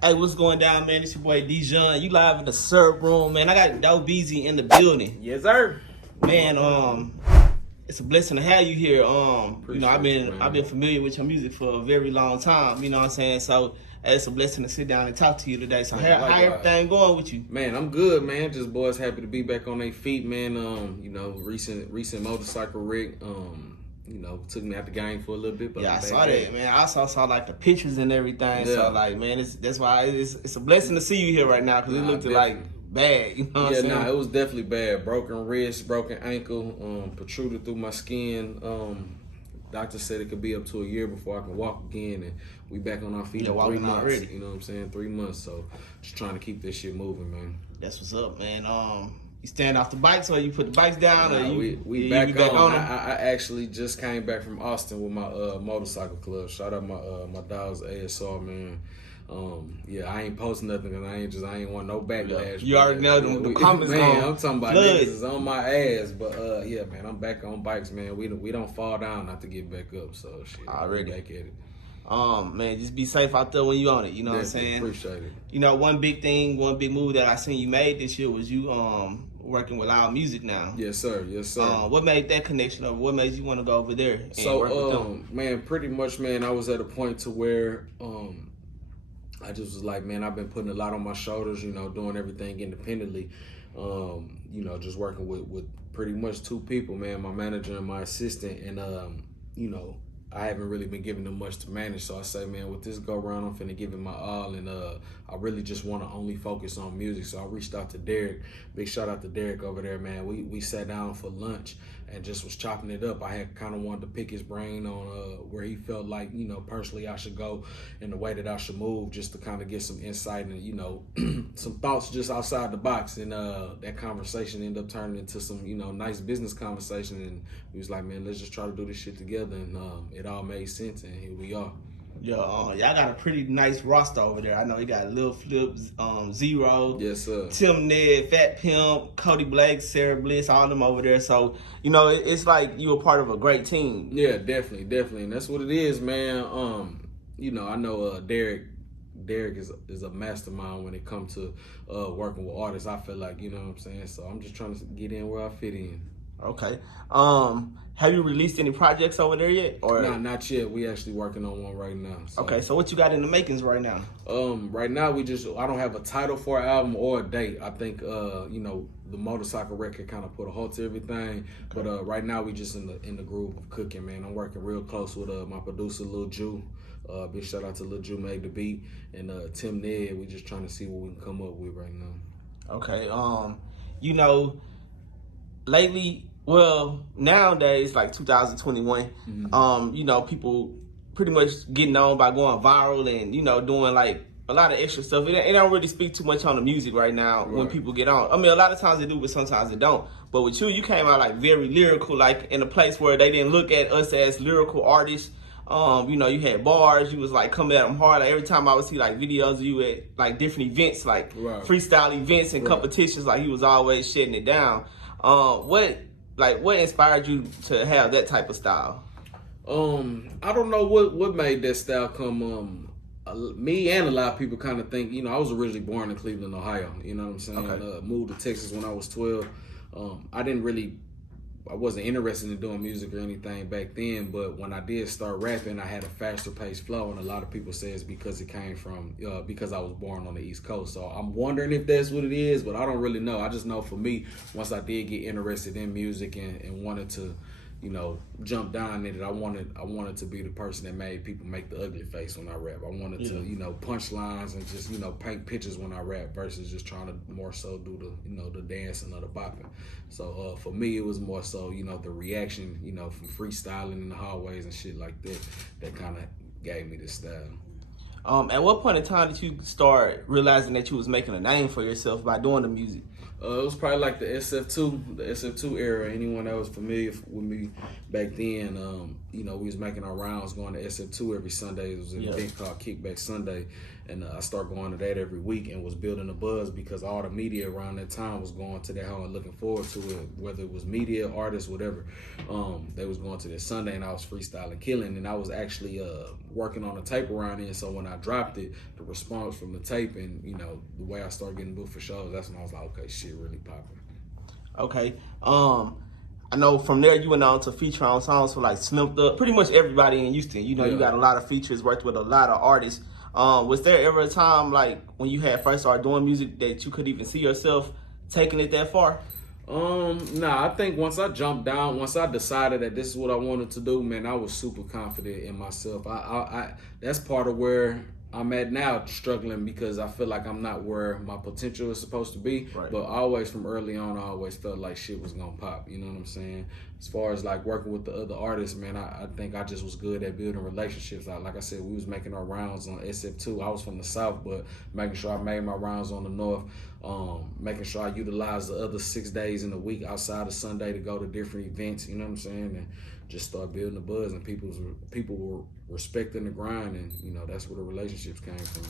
Hey, what's going down, man? It's your boy D-John. You live in the syrup room, man. I got DOUGHBEEZY in the building. Yes, sir. Man, it's a blessing to have you here. I've been familiar with your music for a very long time. You know what I'm saying? So it's a blessing to sit down and talk to you today. So Man, how everything going with you? Man, I'm good, man. Just boys happy to be back on their feet, man. Recent motorcycle wreck. Took me out the game for a little bit, but Yeah, I saw that, man. I also saw like the pictures and everything. Yeah. So like, man, that's why it's a blessing to see you here right now, because it looked like bad. You know what I'm saying? It was definitely bad. Broken wrist, broken ankle, protruded through my skin. Doctor said it could be up to a year before I can walk again, and we back on our feet in 3 months. Already. You know what I'm saying? 3 months. So just trying to keep this shit moving, man. That's what's up, man. You stand off the bikes, or you put the bikes down, or we back on them? I actually just came back from Austin with my motorcycle club. Shout out my dogs ASR, man. I ain't posting nothing because I ain't want no backlash. You already know the comments, man. I'm talking about niggas is on my ass, but man, I'm back on bikes, man. We don't fall down not to get back up, so shit. Already back at it. Man, just be safe out there when you on it. You know what I'm saying? Appreciate it. You know, one big move that I seen you made this year was you working with Loud Music now. Yes, sir. Yes, sir. What made that connection over? What made you want to go over there and work with them? Man, pretty much, man, I was at a point to where I just was like, man, I've been putting a lot on my shoulders, doing everything independently. Just working with pretty much two people, man, my manager and my assistant, and I haven't really been giving them much to manage. So I say, man, with this go round, I'm finna give it my all, and I really just want to only focus on music. So I reached out to Derek. Big shout out to Derek over there, man. We sat down for lunch and just was chopping it up. I had kind of wanted to pick his brain on where he felt like, personally I should go and the way that I should move, just to kind of get some insight and, some thoughts just outside the box. And that conversation ended up turning into some, nice business conversation. And we was like, man, let's just try to do this shit together. And it all made sense, and here we are. Y'all got a pretty nice roster over there. I know you got Lil Flip, Zero, yes sir, Tim Ned, Fat Pimp, Cody Blake, Sarah Bliss, all them over there. So it's like you a part of a great team. Yeah, definitely, and that's what it is, man. I know Derek is a mastermind when it comes to working with artists. I feel like, you know what I'm saying. So I'm just trying to get in where I fit in. Okay. Have you released any projects over there yet? Or nah, not yet. We actually working on one right now. So. Okay, so what you got in the makings right now? Right now I don't have a title for an album or a date. I think the motorcycle record kind of put a halt to everything. Okay. But right now we just in the groove of cooking, man. I'm working real close with my producer Lil Ju. Big shout out to Lil Ju made the beat, and Tim Ned. We just trying to see what we can come up with right now. Okay. Lately, well, nowadays, like 2021, people pretty much getting known by going viral and, doing like a lot of extra stuff. It don't really speak too much on the music right now when people get on. I mean, a lot of times they do, but sometimes they don't. But with you came out like very lyrical, like in a place where they didn't look at us as lyrical artists. You had bars, you was like coming at them hard. Like every time I would see like videos of you at like different events, like freestyle events and competitions, like you was always shutting it down. What inspired you to have that type of style? I don't know what made that style come. Me and a lot of people kind of think, I was originally born in Cleveland, Ohio. You know what I'm saying? Okay. Moved to Texas when I was 12. I wasn't interested in doing music or anything back then, but when I did start rapping, I had a faster paced flow, and a lot of people say it's because it came from, because I was born on the East Coast. So I'm wondering if that's what it is, but I don't really know. I just know for me, once I did get interested in music and wanted to, jump down in it, I wanted to be the person that made people make the ugly face when I rap. I wanted to, punch lines and just, paint pictures when I rap versus just trying to more so do the dancing or the bopping. So for me, it was more so, the reaction, from freestyling in the hallways and shit like that kind of gave me this style. At what point in time did you start realizing that you was making a name for yourself by doing the music? It was probably like the SF2 era. Anyone that was familiar with me back then, you know, we was making our rounds going to SF2 every Sunday. It was an event called Kickback Sunday, and I started going to that every week and was building a buzz because all the media around that time was going to that home and looking forward to it, whether it was media, artists, whatever. They was going to this Sunday, and I was freestyling, killing, and I was actually working on a tape around it. So when I dropped it, the response from the tape and, you know, the way I started getting booked for shows, that's when I was like, okay, shit really popping. Okay. I know from there you went on to feature on songs for like Slim Thug, pretty much everybody in Houston. You know, you got a lot of features, worked with a lot of artists. Was there ever a time like when you had first started doing music that you could even see yourself taking it that far? Nah, I think once I jumped down, once I decided that this is what I wanted to do, man, I was super confident in myself. I that's part of where I'm at now, struggling because I feel like I'm not where my potential is supposed to be. Right. But always from early on, I always felt like shit was gonna pop. You know what I'm saying? As far as like working with the other artists, man, I think I just was good at building relationships. Like I said, we was making our rounds on SF2. I was from the South, but making sure I made my rounds on the North. Making sure I utilized the other 6 days in the week outside of Sunday to go to different events. You know what I'm saying? And just start building the buzz, and people were respecting the grind, and you know that's where the relationships came from.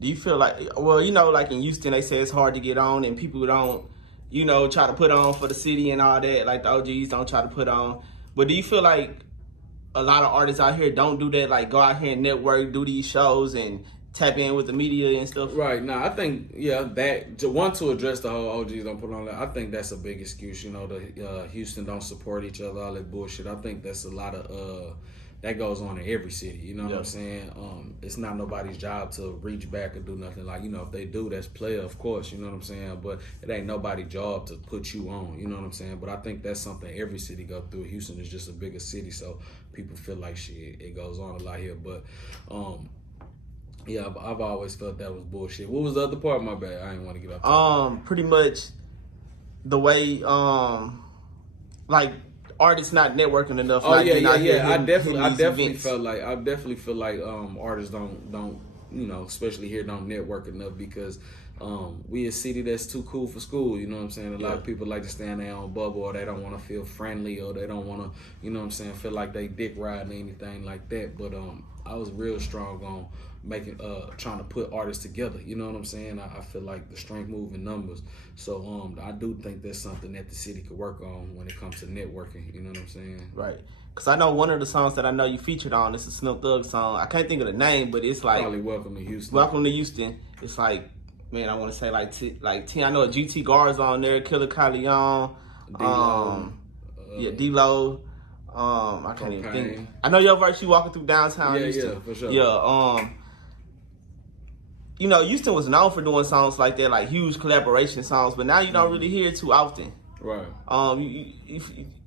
Do you feel like, well, you know, like in Houston, they say it's hard to get on, and people don't, you know, try to put on for the city and all that. Like the OGs don't try to put on. But do you feel like a lot of artists out here don't do that? Like go out here and network, do these shows, and tap in with the media and stuff? Right. Now, I think, that to address the whole OGs don't put on that, I think that's a big excuse. You know, the Houston don't support each other, all that bullshit. I think that's a lot of that goes on in every city. You know what I'm saying? It's not nobody's job to reach back or do nothing. Like, you know, if they do, that's player, of course. You know what I'm saying? But it ain't nobody's job to put you on. You know what I'm saying? But I think that's something every city go through. Houston is just a bigger city, so people feel like shit. It goes on a lot here, but. Yeah, I've always felt that was bullshit. What was the other part? My bad. I didn't want to get off. Pretty much the way, like artists not networking enough. Oh like, yeah. I definitely events. feel like artists don't you know, especially here, don't network enough because we a city that's too cool for school. You know what I'm saying? A lot of people like to stay in their own bubble, or they don't want to feel friendly, or they don't want to, you know what I'm saying, feel like they dick riding or anything like that. But I was real strong on trying to put artists together. You know what I'm saying? I feel like the strength move in numbers. So I do think that's something that the city could work on when it comes to networking. You know what I'm saying? Right. Because I know one of the songs that I know you featured on, it's a Slim Thug song. I can't think of the name, but it's like... Probably Welcome to Houston. Welcome to Houston. It's like, man, I want to say like 10. I know GT Guard's on there, Killer Calion, D-Lo. I can't even think. I know your verse, you walking through downtown Houston. Yeah, for sure. Yeah, you know, Houston was known for doing songs like that, like huge collaboration songs, but now you don't really hear it too often. Right.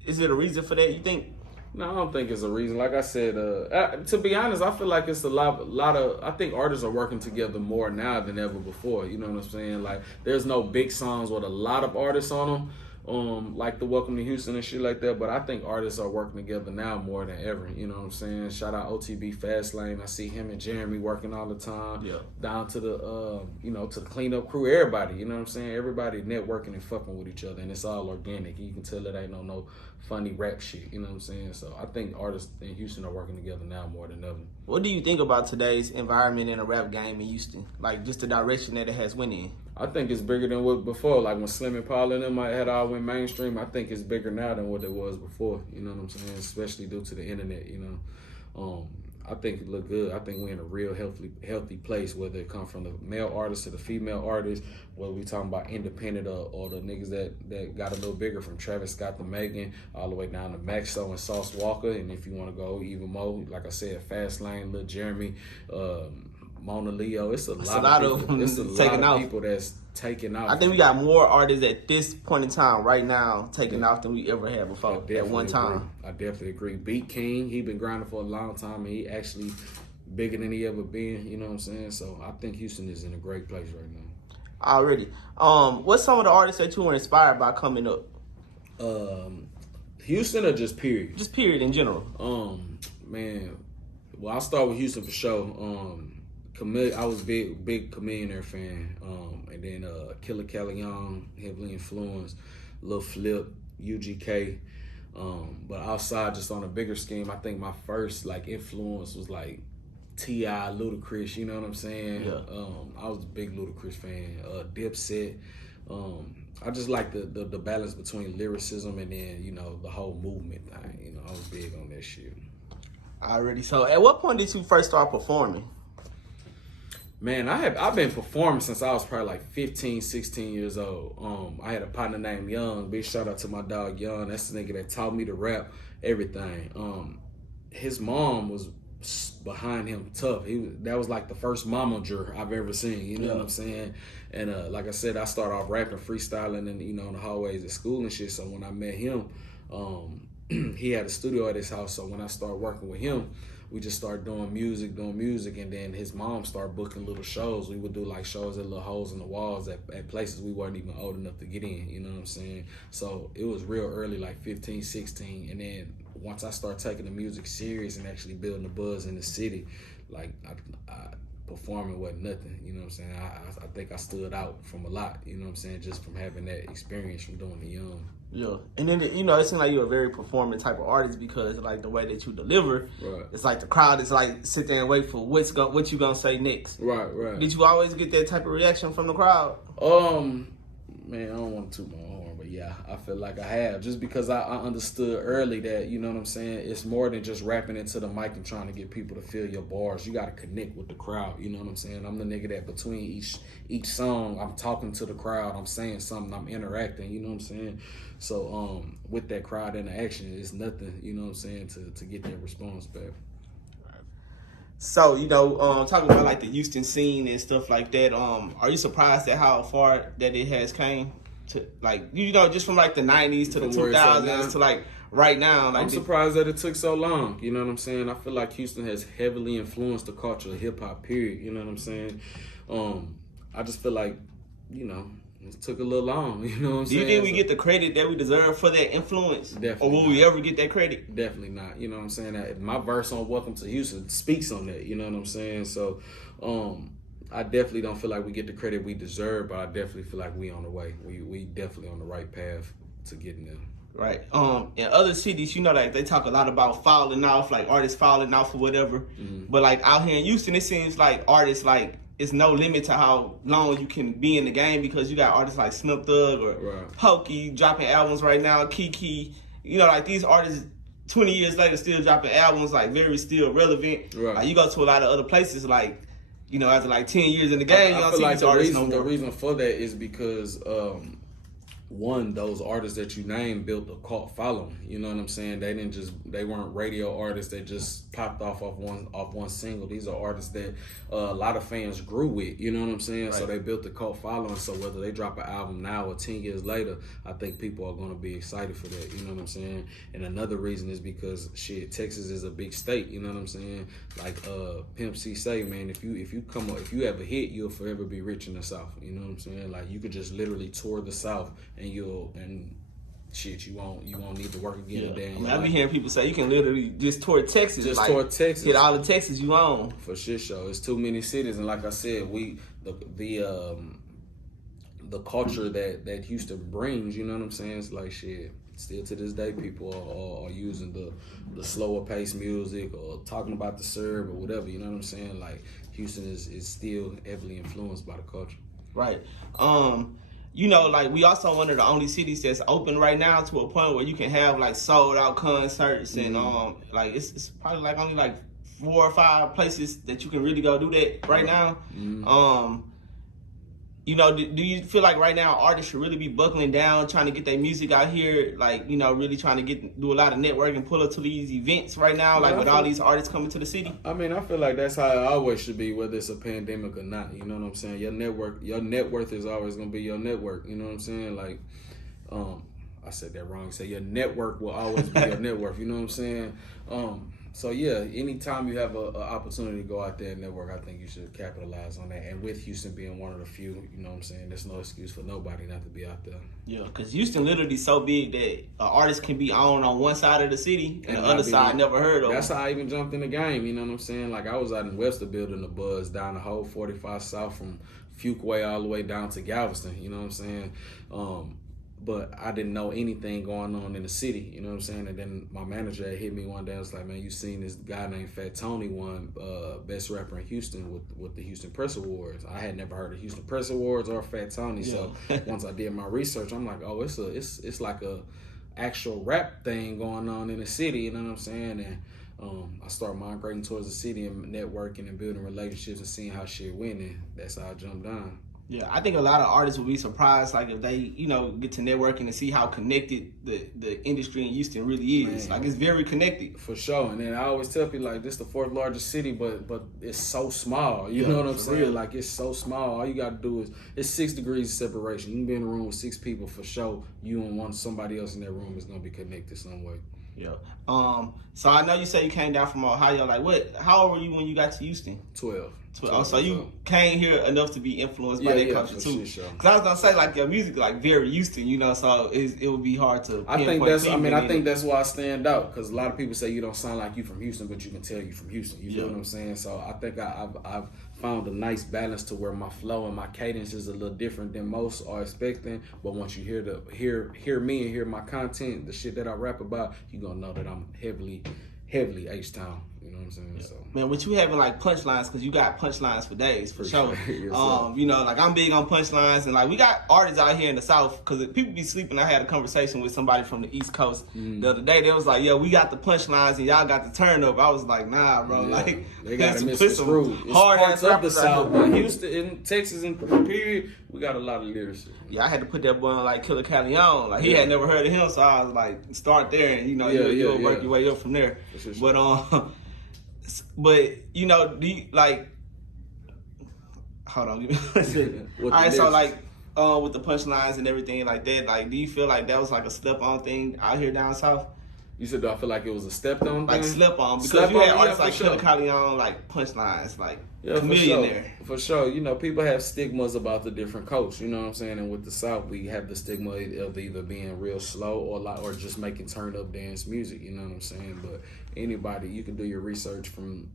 Is it a reason for that, you think? No, I don't think it's a reason. Like I said, to be honest, I feel like it's a lot of. I think artists are working together more now than ever before. You know what I'm saying? Like, there's no big songs with a lot of artists on them. Like the Welcome to Houston and shit like that, but I think artists are working together now more than ever. You know what I'm saying? Shout out OTB Fastlane. I see him and Jeremy working all the time. Yeah. Down to the to the cleanup crew, everybody. You know what I'm saying? Everybody networking and fucking with each other, and it's all organic. You can tell it ain't no funny rap shit. You know what I'm saying? So I think artists in Houston are working together now more than ever. What do you think about today's environment in a rap game in Houston? Like just the direction that it has went in. I think it's bigger than what before. Like when Slim and Paul and them had all went mainstream, I think it's bigger now than what it was before. You know what I'm saying? Especially due to the internet, you know. I think it look good. I think we're in a real healthy place, whether it come from the male artist to the female artist, whether we talking about independent or the niggas that got a little bigger, from Travis Scott to Megan, all the way down to Maxo and Sauce Walker. And if you want to go even more, like I said, Fastlane, Lil Jeremy, Mona Leo, it's a lot of people. It's a lot of people that's taking off. I think we got more artists at this point in time right now taking off than we ever had before at one time. I definitely agree. Beat King, he been grinding for a long time, and he actually bigger than he ever been. You know what I'm saying? So I think Houston is in a great place right now. Already. What's some of the artists that you were inspired by coming up? Houston or just period? Just period in general. Man, well, I'll start with Houston for sure. I was big Chameleonaire fan. And then Killer Kelly Young, heavily influenced. Lil Flip, UGK. But outside, just on a bigger scheme, I think my first like influence was like T.I., Ludacris, you know what I'm saying? Yeah. I was a big Ludacris fan. Dipset. I just like the balance between lyricism and then, you know, the whole movement thing. You know, I was big on that shit. Already. So at what point did you first start performing? Man, I've been performing since I was probably like 15, 16 years old. I had a partner named Young. Big shout out to my dog Young. That's the nigga that taught me to rap, everything. His mom was behind him tough. That was like the first momager I've ever seen. You know what I'm saying? And like I said, I started off rapping, freestyling, and you know, in the hallways at school and shit. So when I met him, he had a studio at his house. So when I started working with him, we just started doing music, and then his mom started booking little shows. We would do like shows at little holes in the walls at places we weren't even old enough to get in, you know what I'm saying? So it was real early, like 15, 16, and then once I started taking the music serious and actually building the buzz in the city, like I performing wasn't nothing, you know what I'm saying? I think I stood out from a lot, you know what I'm saying, just from having that experience from doing the young. Yeah, and then you know it seems like you're a very performing type of artist because like the way that you deliver, right. It's like the crowd is like sit there and wait for what you gonna say next. Right. Did you always get that type of reaction from the crowd? Man, I don't want to toot my horn, but yeah, I feel like I have. Just because I understood early that, you know what I'm saying, it's more than just rapping into the mic and trying to get people to feel your bars. You got to connect with the crowd, you know what I'm saying? I'm the nigga that between each song, I'm talking to the crowd, I'm saying something, I'm interacting, you know what I'm saying? So with that crowd interaction, it's nothing, you know what I'm saying, to get that response back. So, you know, talking about like the Houston scene and stuff like that, are you surprised at how far that it has came to, like, you know, just from like the 90s to the 2000s to like right now? Like, I'm surprised that it took so long, you know what I'm saying? I feel like Houston has heavily influenced the culture of hip hop, period, you know what I'm saying? I just feel like, you know, it took a little long, you know what I'm saying? Do you think we get the credit that we deserve for that influence? Definitely. Or will we ever get that credit? Definitely not, you know what I'm saying? My verse on Welcome to Houston speaks on that, you know what I'm saying? So, I definitely don't feel like we get the credit we deserve, but I definitely feel like we on the way. We definitely on the right path to getting there. Right. In other cities, you know, like they talk a lot about falling off, like artists falling off or whatever. Mm-hmm. But like out here in Houston, it seems like artists like it's no limit to how long you can be in the game because you got artists like Snoop Dogg or Pokey dropping albums right now, Kiki. You know, like these artists 20 years later still dropping albums, like very still relevant. Right. Like you go to a lot of other places, like, you know, after like 10 years in the game, you don't see these artists no more. The reason for that is because one, those artists that you named built a cult following. You know what I'm saying? They weren't radio artists that just popped off one single. These are artists that a lot of fans grew with. You know what I'm saying? Right. So they built a cult following. So whether they drop an album now or 10 years later, I think people are going to be excited for that. You know what I'm saying? And another reason is because Texas is a big state. You know what I'm saying? Like Pimp C say, man, if you ever hit, you'll forever be rich in the South. You know what I'm saying? Like you could just literally tour the South. And you won't need to work again. Yeah. I be hearing people say you can literally just tour Texas. Tour Texas. Hit all the Texas you own. For shit show. It's too many cities, and like I said, the culture that Houston brings, you know what I'm saying? It's like shit. Still to this day, people are using the slower paced music or talking about the serve or whatever. You know what I'm saying? Like Houston is still heavily influenced by the culture. Right. You know, like we also one of the only cities that's open right now to a point where you can have like sold out concerts and like it's probably like only like 4 or 5 places that you can really go do that right now. You know, do you feel like right now artists should really be buckling down, trying to get their music out here, like, you know, really trying to do a lot of networking, pull up to these events right now, like with all these artists coming to the city? I mean, I feel like that's how it always should be, whether it's a pandemic or not. You know what I'm saying? Your net worth is always gonna be your network. You know what I'm saying? Like, I said that wrong. Say your network will always be your net worth. You know what I'm saying? So yeah, anytime you have a opportunity to go out there and network, I think you should capitalize on that. And with Houston being one of the few, you know what I'm saying, there's no excuse for nobody not to be out there. Yeah, because Houston literally so big that an artist can be on one side of the city and the other side never heard of. That's how I even jumped in the game, you know what I'm saying? Like, I was out in Webster building the buzz down the whole 45 South from Fuquay all the way down to Galveston, you know what I'm saying? But I didn't know anything going on in the city, you know what I'm saying? And then my manager had hit me one day. I was like, man, you seen this guy named Fat Tony won best rapper in Houston with the Houston Press Awards. I had never heard of Houston Press Awards or Fat Tony. Yeah. So once I did my research, I'm like, oh, it's like a actual rap thing going on in the city, you know what I'm saying? And I started migrating towards the city and networking and building relationships and seeing how shit went, and that's how I jumped on. Yeah, I think a lot of artists would be surprised, like, if they, get to networking and see how connected the industry in Houston really is. Man, like, it's very connected. For sure. And then I always tell people, like, this is the 4th largest city, but it's so small. You know what I'm saying? Real. Like, it's so small. All you got to do is, it's 6 degrees of separation. You can be in a room with 6 people, for sure. You and somebody else in that room is going to be connected some way. Yeah. So I know you say you came down from Ohio. Like, how old were you when you got to Houston? 12. Oh, so you came here enough to be influenced by that culture too. Because I was gonna say, like, your music, like, very Houston, so it would be hard to. I think that's why I stand out. Because a lot of people say you don't sound like you from Houston, but you can tell you from Houston. You feel what I'm saying? So I think I've found a nice balance to where my flow and my cadence is a little different than most are expecting. But once you hear me and hear my content, the shit that I rap about, you gonna know that I'm heavily H-Town. You know what I'm saying? Yeah. So, man, with you having, like, punchlines, because you got punchlines for days, for sure. Yes, like, I'm big on punchlines, and, like, we got artists out here in the South, because people be sleeping. I had a conversation with somebody from the East Coast the other day. They was like, yeah, we got the punchlines, and y'all got the turn up. I was like, nah, bro. Yeah. Like, they got to misconstrue. It's hard parts of the South, but Houston, in Texas, in period, we got a lot of lyrics. Yeah, I had to put that boy on, like, Killer Cali on. Like, he had never heard of him, so I was like, start there, and, you'll work your way up from there. Sure. But, do you, like, hold on, give me a second. All right, so, like, with the punchlines and everything like that, like, do you feel like that was, like, a step-on thing out here down south? You said, do I feel like it was a step-on thing? Like, slip-on, because you had artists like Killer Cali on, like, punchlines, like, Chameleon. For sure. People have stigmas about the different coasts, you know what I'm saying? And with the South, we have the stigma of either being real slow or just making turn-up dance music, you know what I'm saying? But anybody, you can do your research from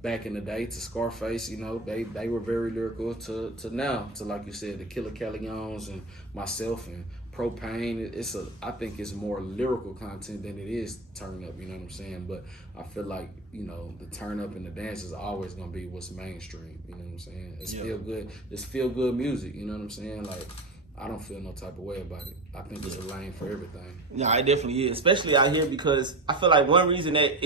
back in the day to Scarface, they were very lyrical to now, to, like you said, the Killer Calions and myself and Propane. I think it's more lyrical content than it is turn up, you know what I'm saying? But I feel like, the turn up and the dance is always gonna be what's mainstream, you know what I'm saying? It's feel good music, you know what I'm saying? Like, I don't feel no type of way about it. I think it's a lane for everything. Yeah, it definitely is, especially out here, because I feel like one reason that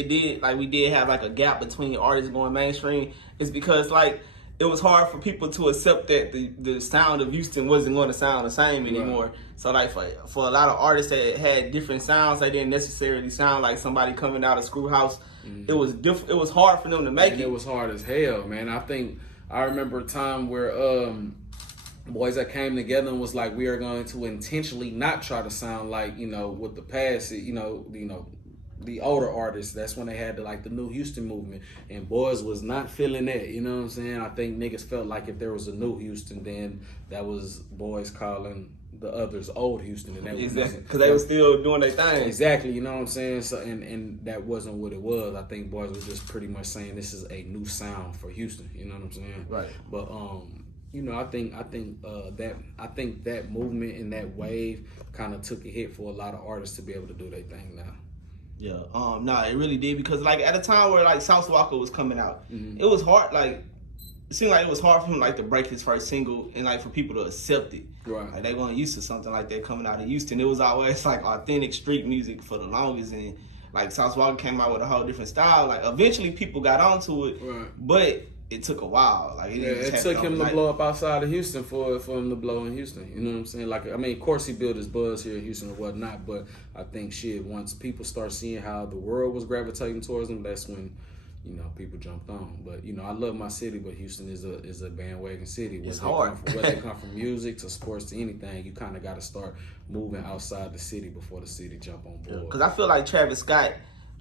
we did have, like, a gap between artists going mainstream is because, like, it was hard for people to accept that the sound of Houston wasn't going to sound the same anymore. Right. So, like, for a lot of artists that had different sounds, they didn't necessarily sound like somebody coming out of Screwhouse. Mm-hmm. It was hard for them to make it. It was hard as hell, man. I remember a time where boys that came together and was like, we are going to intentionally not try to sound like, with the past, the older artists. That's when they had the new Houston movement, and boys was not feeling that, you know what I'm saying? I think niggas felt like if there was a new Houston, then that was boys calling the others old Houston, and that exactly, because they were still doing their thing. Exactly, you know what I'm saying? So and that wasn't what it was. I think boys was just pretty much saying this is a new sound for Houston, you know what I'm saying? Right. But I think that movement and that wave kind of took a hit for a lot of artists to be able to do their thing now. Yeah, it really did, because, like, at a time where, like, South Walker was coming out, it was hard, like, it seemed like it was hard for him, like, to break his first single and, like, for people to accept it. Right. Like, they weren't used to something like that coming out of Houston. It was always, like, authentic street music for the longest, and, like, South Walker came out with a whole different style. Like, eventually people got onto it, but it took a while. Like, it took him to blow up outside of Houston for him to blow in Houston. You know what I'm saying? Like, I mean, of course he built his buzz here in Houston and whatnot, but I think once people start seeing how the world was gravitating towards him, that's when, people jumped on. But, I love my city, but Houston is a bandwagon city. It's hard. Whether they come from music to sports to anything, you kind of got to start moving outside the city before the city jump on board. Because I feel like Travis Scott,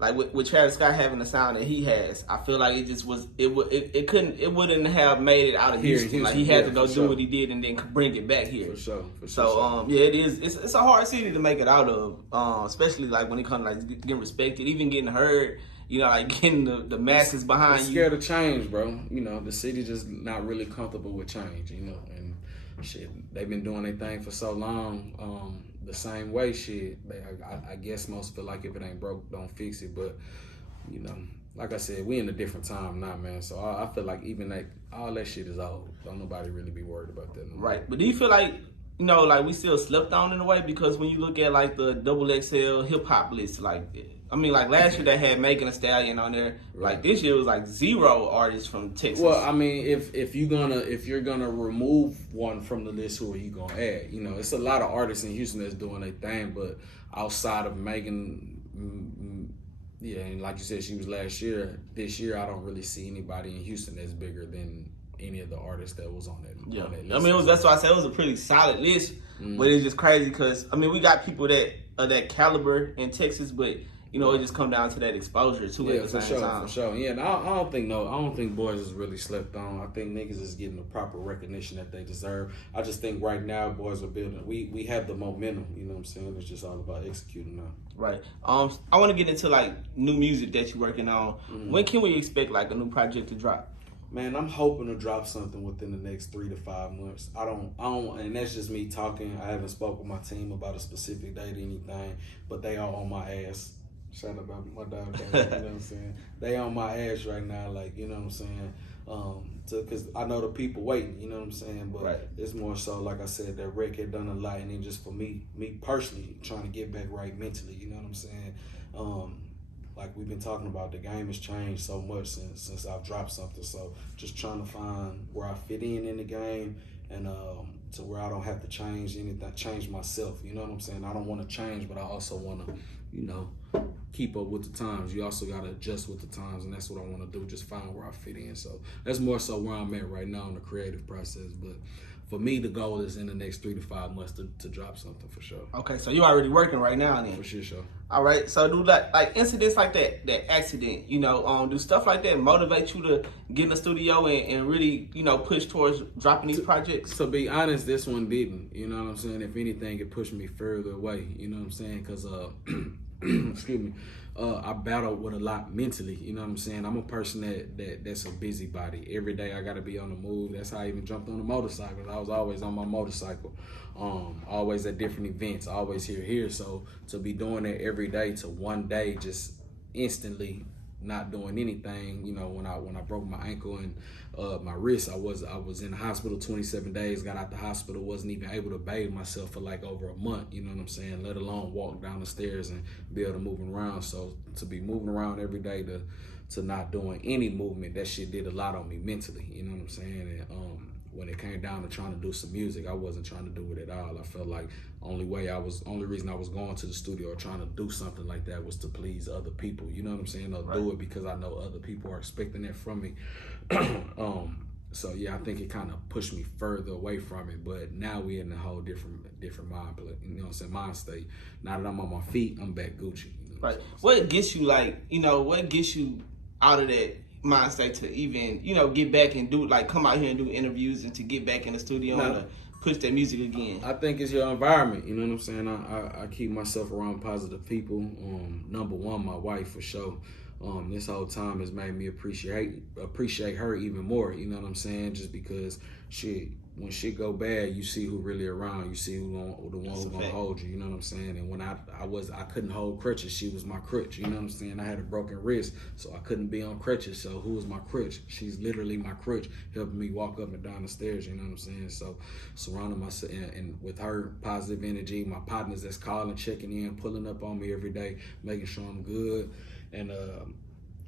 like with Travis Scott having the sound that he has, I feel like it just was it wouldn't have made it out of Houston. Like he had to go do what he did and then bring it back here. For sure. Yeah, it is. It's a hard city to make it out of, especially like when it comes to like getting respected, even getting heard. You know, like getting the masses behind you. Scared of change, bro. You know, the city just not really comfortable with change. You know, and shit, they've been doing their thing for so long. The same way, shit. I guess most feel like if it ain't broke, don't fix it. But you know, like I said, we in a different time now, man. So I feel like even like all that shit is old. Don't nobody really be worried about that no more. Right. But do you feel like, you know, like we still slept on in a way? Because when you look at like the XXL hip hop list, like, I mean, like last year they had Megan Thee Stallion on there. Right. Like this year it was like 0 artists from Texas. Well, I mean, if you're gonna remove one from the list, who are you gonna add? You know, it's a lot of artists in Houston that's doing their thing, but outside of Megan, yeah, and like you said, she was last year. This year, I don't really see anybody in Houston that's bigger than any of the artists that was on that. Yeah, on that list. I mean, that's why I said it was a pretty solid list, but it's just crazy because I mean we got people that of that caliber in Texas, but you know it just come down to that exposure too. Yeah, at the for same sure, time. for sure. Yeah, and I don't think boys is really slept on. I think niggas is getting the proper recognition that they deserve. I just think right now boys are building. We have the momentum. You know what I'm saying? It's just all about executing now. Right. I want to get into like new music that you're working on. When can we expect like a new project to drop? Man, I'm hoping to drop something within the next 3 to 5 months. I don't, and that's just me talking. I haven't spoke with my team about a specific date or anything, but they are on my ass. Shout out about my dog, you know what I'm saying? They on my ass right now, like, you know what I'm saying? Because I know the people waiting, you know what I'm saying? But right. It's more so, like I said, that Rick had done a lot, and then just for me personally, trying to get back right mentally, you know what I'm saying? Like we've been talking about, the game has changed so much since I've dropped something. So just trying to find where I fit in the game, and to where I don't have to change anything, change myself. You know what I'm saying? I don't want to change, but I also want to, you know, keep up with the times. You also got to adjust with the times, and that's what I want to do. Just find where I fit in. So that's more so where I'm at right now in the creative process. But for me, the goal is in the next 3 to 5 months to drop something for sure. Okay, so you're already working right now then? For sure. All right, so do like incidents like that accident, you know, do stuff like that motivate you to get in the studio and really, you know, push towards dropping these projects? To be honest, this one didn't. You know what I'm saying? If anything, it pushed me further away. You know what I'm saying? Because, excuse me, I battled with a lot mentally. You know what I'm saying? I'm a person that's a busybody. Every day I got to be on the move. That's how I even jumped on the motorcycle. I was always on my motorcycle, always at different events, always here. So to be doing that every day, to one day just instantly not doing anything, you know, when I broke my ankle and my wrist, I was in the hospital 27 days, got out the hospital, wasn't even able to bathe myself for like over a month, you know what I'm saying, let alone walk down the stairs and be able to move around. So to be moving around every day to not doing any movement, that shit did a lot on me mentally, you know what I'm saying? And when it came down to trying to do some music, I wasn't trying to do it at all. I felt like only reason I was going to the studio or trying to do something like that was to please other people. You know what I'm saying? Or do it because I know other people are expecting that from me. So yeah, I think it kind of pushed me further away from it. But now we're in a whole different mind, you know what I'm saying, mind state. Now that I'm on my feet, I'm back Gucci. You know right. What gets you what gets you out of that mind state to even, you know, get back and do, like, come out here and do interviews and to get back in the studio and to push that music again? I think it's your environment, you know what I'm saying? I keep myself around positive people. Number one, my wife, for sure. This whole time has made me appreciate her even more, you know what I'm saying? Just because when shit go bad, you see who really around. You see the one who's gonna hold you. You know what I'm saying? And when I couldn't hold crutches, she was my crutch. You know what I'm saying? I had a broken wrist, so I couldn't be on crutches. So who was my crutch? She's literally my crutch, helping me walk up and down the stairs. You know what I'm saying? So surrounding myself and with her positive energy, my partners that's calling, checking in, pulling up on me every day, making sure I'm good, and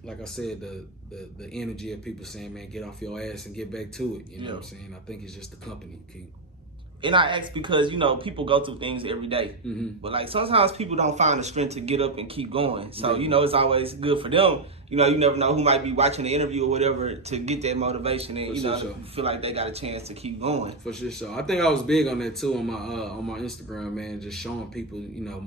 like I said, the energy of people saying, man, get off your ass and get back to it. You know what I'm saying? I think it's just the company, Keith. And I ask because, you know, people go through things every day. But, like, sometimes people don't find the strength to get up and keep going. So, you know, it's always good for them, you know, you never know who might be watching the interview or whatever to get that motivation and, feel like they got a chance to keep going. For sure. So I think I was big on that too on my Instagram, man, just showing people, you know,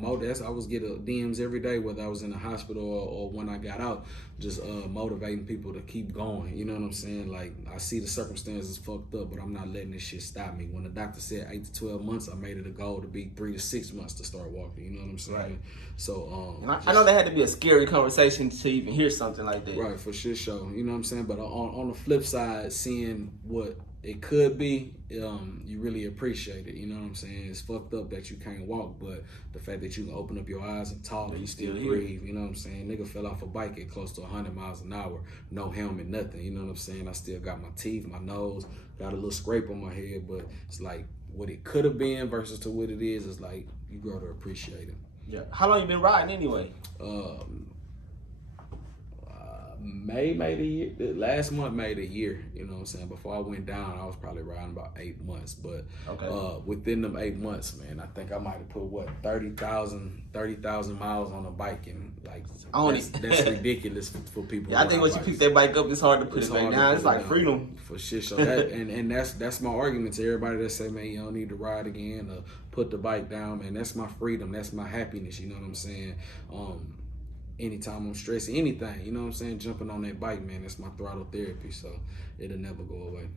I was getting DMs every day, whether I was in the hospital or when I got out, just motivating people to keep going. You know what I'm saying? Like, I see the circumstances fucked up, but I'm not letting this shit stop me. When the doctor said 8 to 12 months, I made it a goal to be 3 to 6 months to start walking. You know what I'm saying? Right. So, and I know that had to be a scary conversation to even hear something like that. Right, for sure. You know what I'm saying? But on the flip side, seeing what it could be, you really appreciate it. You know what I'm saying? It's fucked up that you can't walk, but the fact that you can open up your eyes and talk and still breathe, you know what I'm saying? Nigga fell off a bike at close to 100 miles an hour, no helmet, nothing. You know what I'm saying? I still got my teeth, my nose, got a little scrape on my head, but it's like what it could have been versus to what it is like you grow to appreciate it. Yeah. How long you been riding anyway? May made a year. Last month made a year. You know what I'm saying? Before I went down, I was probably riding about 8 months. But within them 8 months, man, I think I might have put 30,000 miles on a bike, and like that's ridiculous for people. Yeah, I think once you pick that bike up, it's hard to put it back down. It's like freedom. For shit. So that and that's my argument to everybody that say, man, you don't need to ride again or put the bike down, man. That's my freedom. That's my happiness. You know what I'm saying? Anytime I'm stressing anything, you know what I'm saying, jumping on that bike, man, that's my throttle therapy, so it'll never go away.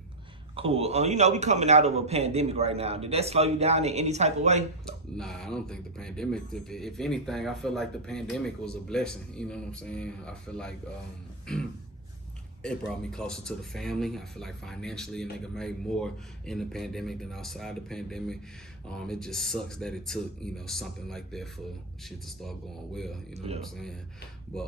Cool. You know, we coming out of a pandemic right now. Did that slow you down in any type of way? Nah, I don't think the pandemic, if anything, I feel like the pandemic was a blessing, you know what I'm saying? I feel like it brought me closer to the family. I feel like financially a nigga made more in the pandemic than outside the pandemic. It just sucks that it took, you know, something like that for shit to start going well, you know what I'm saying? But,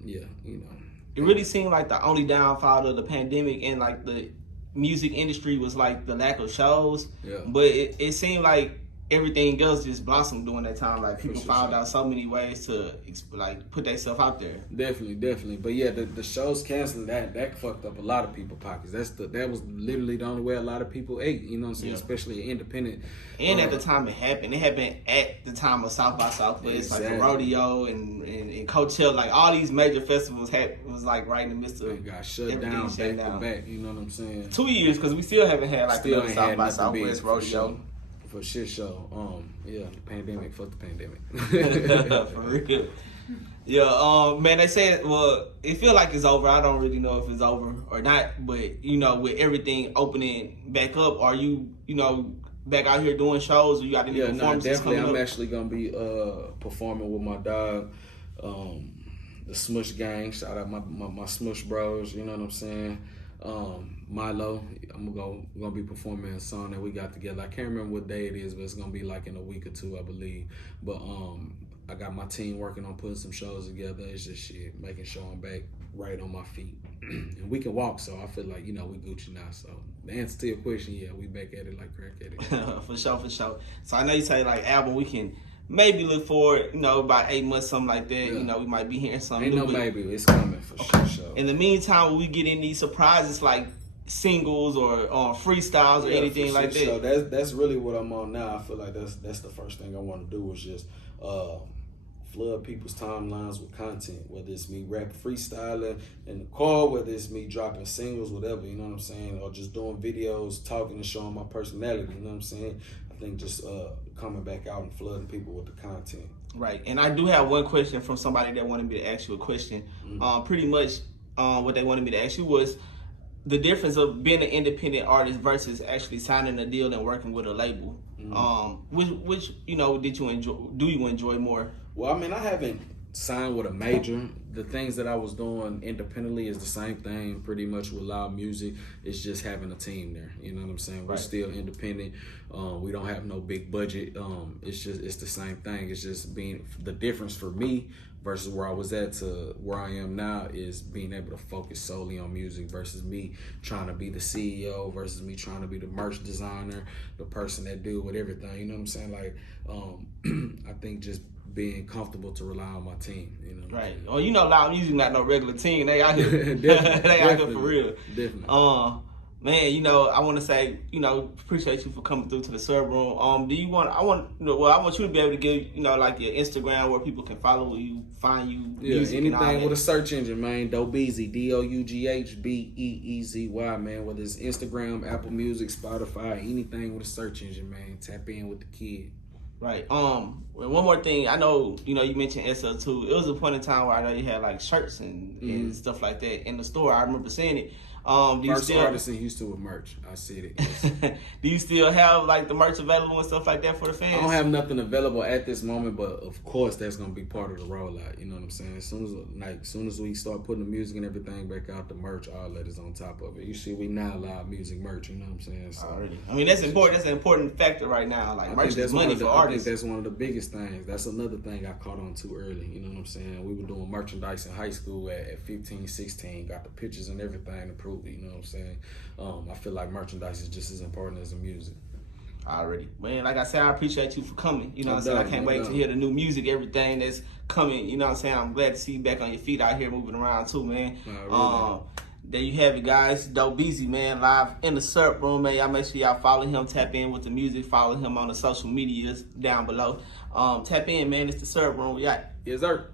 yeah, you know. It really seemed like the only downfall of the pandemic and like the music industry was like the lack of shows. Yeah. But it seemed like everything else just blossomed during that time. Like people found out so many ways to like put themselves out there. Definitely. But yeah, the shows canceling that fucked up a lot of people's pockets. That was literally the only way a lot of people ate. You know what I'm saying? Yeah. Especially independent. And at the time it happened at the time of South by Southwest, like the rodeo and Coachella, like all these major festivals was like right in the midst of. It got shut down back to back. You know what I'm saying? 2 years because we still haven't had like another South by Southwest rodeo. For shit show. Yeah, the pandemic. Fuck the pandemic. For real. Yeah, man, they said, well, it feel like it's over. I don't really know if it's over or not, but, you know, with everything opening back up, are you, you know, back out here doing shows, or you got any performances coming up? I'm actually going to be performing with my dog, the Smush Gang. Shout out my Smush bros, you know what I'm saying? Milo, I'm gonna be performing a song that we got together. I can't remember what day it is, but it's gonna be like in a week or two, I believe. But I got my team working on putting some shows together. It's just shit, making sure I'm back right on my feet. And we can walk, so I feel like, you know, we Gucci now. So the answer to your question, yeah, we back at it like crack at it. For sure. So I know you say like album, we can maybe look forward, you know, about 8 months, something like that. Yeah. You know, we might be hearing something. Ain't no maybe, it's coming for sure. In the meantime, will we get in these surprises like singles or freestyles or anything like that? So that's really what I'm on now. I feel like that's the first thing I want to do is just flood people's timelines with content, whether it's me rap freestyling in the car, whether it's me dropping singles, whatever, you know what I'm saying, or just doing videos, talking and showing my personality, you know what I'm saying? I think just coming back out and flooding people with the content. Right, and I do have one question from somebody that wanted me to ask you a question. Pretty much what they wanted me to ask you was the difference of being an independent artist versus actually signing a deal and working with a label. Which you know, do you enjoy more? Well, I mean, I haven't signed with a major. The things that I was doing independently is the same thing pretty much with Loud Music. It's just having a team there. You know what I'm saying? We're still independent. We don't have no big budget. It's the same thing. It's just being the difference for me versus where I was at to where I am now is being able to focus solely on music versus me trying to be the CEO versus me trying to be the merch designer, the person that deal with everything. You know what I'm saying? Like, I think just being comfortable to rely on my team, you know. Right. Oh, you know, Loud Music not no regular team. They out here. They out here for real. Definitely. Man, you know, I want to say, you know, appreciate you for coming through to the server room. Do you want? I want you to be able to give, you know, like your Instagram where people can follow you, find you, Yeah, music and all anything that. with a search engine, man. DOUGHBEEZY, DOUGHBEEZY, man. Whether it's Instagram, Apple Music, Spotify, anything with a search engine, man. Tap in with the kid. Right. Well, one more thing. I know, you know, you mentioned SL2. It was a point in time where I know you had like shirts and stuff like that in the store. I remember seeing it. Do you First still artist in Houston with merch. I said it. Yes. Do you still have like the merch available and stuff like that for the fans? I don't have nothing available at this moment, but of course that's gonna be part of the rollout. You know what I'm saying? As soon as we start putting the music and everything back out, the merch, all that is on top of it. You see, we now live music merch. You know what I'm saying? So, already. I mean, that's important. That's an important factor right now. Like merch is money for artists. I think that's one of the biggest things. That's another thing I caught on too early. You know what I'm saying? We were doing merchandise in high school at 15, 16. Got the pictures and everything to prove it. You know what I'm saying? I feel like merchandise is just as important as the music. Already. Man, like I said, I appreciate you for coming. You know what I'm saying? I can't wait to hear the new music, everything that's coming. You know what I'm saying? I'm glad to see you back on your feet out here moving around too, man. Really. There you have it, guys. DOUGHBEEZY, man, live in the syrup room, man. Y'all make sure y'all follow him, tap in with the music, follow him on the social medias down below. Tap in, man. It's the syrup room. We out. Yes, sir.